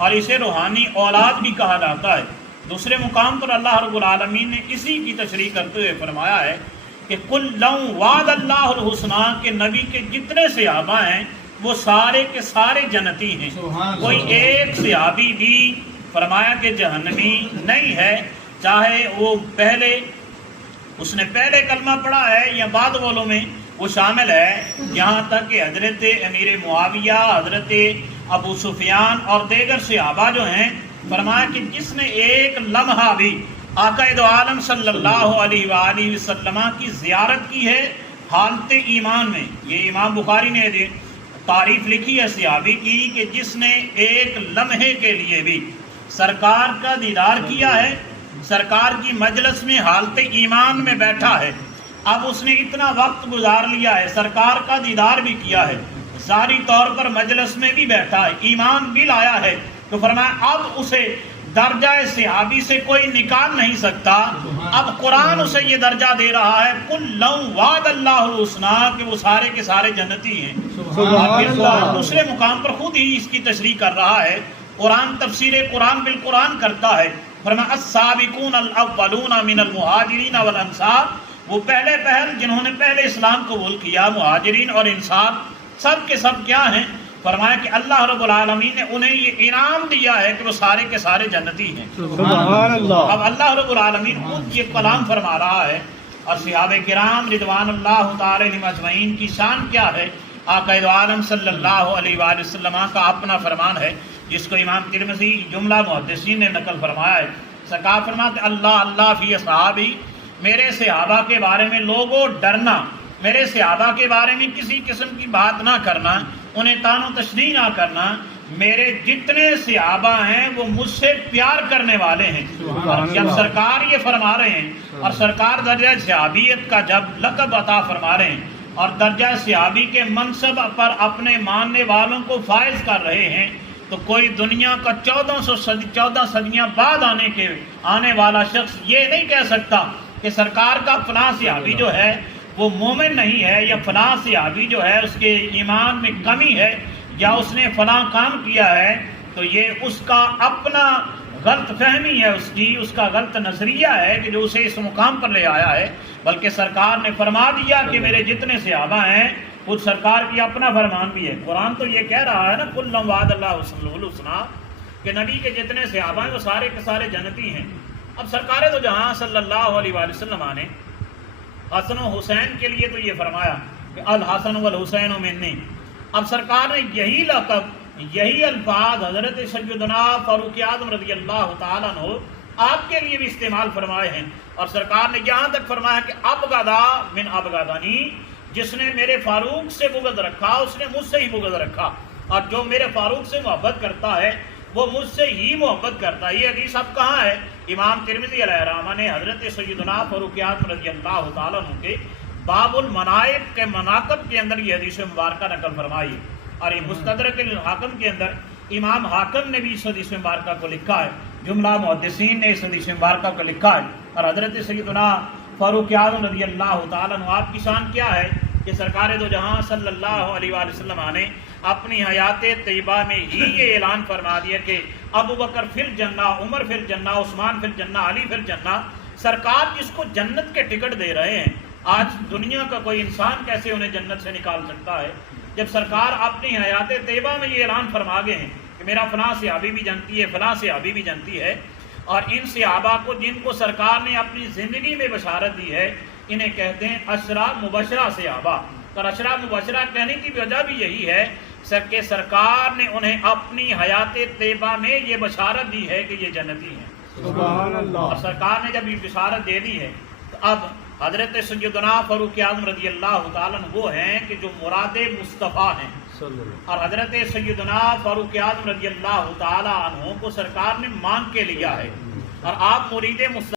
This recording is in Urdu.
اور اسے روحانی اولاد بھی کہا جاتا ہے۔ دوسرے مقام پر اللہ رب العالمین نے اسی کی تشریح کرتے ہوئے فرمایا ہے کہ کُلًّا وعد اللہ الحسنیٰ، کہ نبی کے جتنے صحابہ ہیں وہ سارے کے سارے جنتی ہیں، کوئی ایک صحابی بھی فرمایا کہ جہنمی نہیں ہے، چاہے وہ اس نے پہلے کلمہ پڑھا ہے یا بعد والوں میں وہ شامل ہے، یہاں تک کہ حضرت امیر معاویہ، حضرت ابو سفیان اور دیگر صحابہ جو ہیں، فرمایا کہ جس نے ایک لمحہ بھی آقا دو عالم صلی اللہ علیہ وآلہ وسلم کی زیارت کی ہے حالت ایمان میں، یہ امام بخاری نے تعریف لکھی ہے صحابی کی کہ جس نے ایک لمحے کے لیے بھی سرکار کا دیدار کیا ہے، سرکار کی مجلس میں حالت ایمان میں بیٹھا ہے، اب اس نے اتنا وقت گزار لیا ہے، سرکار کا دیدار بھی کیا ہے، ظاہری طور پر مجلس میں بھی بیٹھا ہے، ایمان بھی لایا ہے، تو فرمایا اب اسے درجہ صحابی سے کوئی نکال نہیں سکتا، اب قرآن اسے یہ درجہ دے رہا ہے کُلًّا وعد اللہ الحسنیٰ، کہ وہ سارے کے سارے جنتی ہیں۔ دوسرے مقام پر خود ہی اس کی تشریح کر رہا ہے، قرآن تفسیر قرآن بالقرآن کرتا ہے، فرمایا السابقون الاولون من المہاجرین والانصار، وہ پہلے جنہوں نے پہلے اسلام قبول کیا، مہاجرین اور انصار سب کے سب کیا ہیں؟ فرمایا کہ اللہ رب العالمین نے انہیں یہ انعام دیا ہے کہ وہ سارے کے سارے جنتی ہیں۔ سبحان اللہ۔ اب اللہ رب العالمین خود یہ کلام فرما رہا ہے، اور صحابہ کرام رضوان اللہ تعالی علیہم اجمعین کی شان کیا ہے، آقا دو عالم صلی اللہ علیہ وآلہ وسلم کا اپنا فرمان ہے جس کو امام ترمذی جملہ محدثین نے نقل فرمایا ہے۔ سرکار فرماتے اللہ اللہ فی اصحابی، میرے صحابہ کے بارے میں لوگوں ڈرنا، میرے صحابہ کے بارے میں کسی قسم کی بات نہ کرنا، انہیں تان و تشریح نہ کرنا، میرے جتنے صحابہ ہیں وہ مجھ سے پیار کرنے والے ہیں۔ جب سرکار یہ فرما رہے ہیں اور سرکار درجہ صحابیت کا جب لقب عطا فرما رہے ہیں اور درجہ صحابی کے منصب پر اپنے ماننے والوں کو فائز کر رہے ہیں، تو کوئی دنیا کا 14 صدیاں بعد آنے والا شخص یہ نہیں کہہ سکتا کہ سرکار کا فلاں صحابی جو ہے وہ مومن نہیں ہے، یا فلاں صحابی جو ہے اس کے ایمان میں کمی ہے، یا اس نے فلاں کام کیا ہے، تو یہ اس کا اپنا غلط فہمی ہے، اس کا غلط نظریہ ہے کہ جو اسے اس مقام پر لے آیا ہے۔ بلکہ سرکار نے فرما دیا کہ میرے جتنے صحابہ ہیں، خود سرکار کی اپنا فرمان بھی ہے۔ قرآن تو یہ کہہ رہا ہے نا کُلًّا وعد اللہ الحسنیٰ، کہ نبی کے جتنے صحابہ ہیں وہ سارے کے سارے جنتی ہیں۔ اب سرکار دو جہاں صلی اللہ علیہ وآلہ وسلم نے حسن و حسین کے لیے تو یہ فرمایا کہ الحسن والحسین منی، اب سرکار نے یہی لقب، یہی الفاظ حضرت سیدنا فاروق اعظم رضی اللہ تعالیٰ عنہ آپ کے لیے بھی استعمال فرمائے ہیں، اور سرکار نے یہاں تک فرمایا کہ ابغضا من ابغضنی، جس نے میرے فاروق سے بغض رکھا اس نے مجھ سے ہی بغض رکھا، اور جو میرے فاروق سے محبت کرتا ہے وہ مجھ سے ہی محبت کرتا ہے۔ یہ حدیث اب کہاں ہے؟ امام ترمذی علیہ رحمہ نے حضرت سیدنا فاروق اعظم رضی اللہ تعالیٰ عنہ کے باب المنائب کے مناقب کے اندر یہ حدیث مبارکہ نقل فرمائی، اور یہ مستدرک الحاکم کے اندر امام حاکم نے بھی اس حدیث مبارکہ کو لکھا ہے، جملہ محدثین نے اس حدیث مبارکہ کو لکھا ہے۔ اور حضرت سیدنا فاروق اعظم رضی اللہ تعالیٰ عنہ آپ کی شان کیا ہے کہ سرکار دو جہاں صلی اللہ علیہ وآلہ وسلم نے اپنی حیات طیبہ میں ہی یہ اعلان فرما دیا کہ ابو بکر فی الجنہ، عمر فی الجنہ، عثمان فی الجنہ، علی فی الجنہ۔ سرکار جس کو جنت کے ٹکٹ دے رہے ہیں، آج دنیا کا کوئی انسان کیسے انہیں جنت سے نکال سکتا ہے؟ جب سرکار اپنی حیات طیبہ میں یہ اعلان فرما گئے ہیں کہ میرا فلاں صحابی بھی جنتی ہے، فلاں صحابی بھی جنتی ہے، اور ان صحابہ کو جن کو سرکار نے اپنی زندگی میں بشارت دی ہے انہیں کہتے ہیں عشرہ مبشرہ صحابہ۔ اور عشرہ مبشرہ کہنے کی وجہ بھی یہی ہے کہ سرکار نے انہیں اپنی حیات طیبہ میں یہ بشارت دی ہے کہ یہ جنتی ہیں۔ سبحان اللہ۔ اور سرکار نے جب یہ بشارت دے دی ہے تو اب حضرت سیدنا فاروق اعظم رضی اللہ تعالیٰ عنہ وہ ہیں کہ جو مراد مصطفیٰ ہیں، اور حضرت سیدنا فاروق اعظم رضی اللہ تعالیٰ عنہ کو سرکار نے مانگ کے لیا ہے، اور آپ مرید مصطفیٰ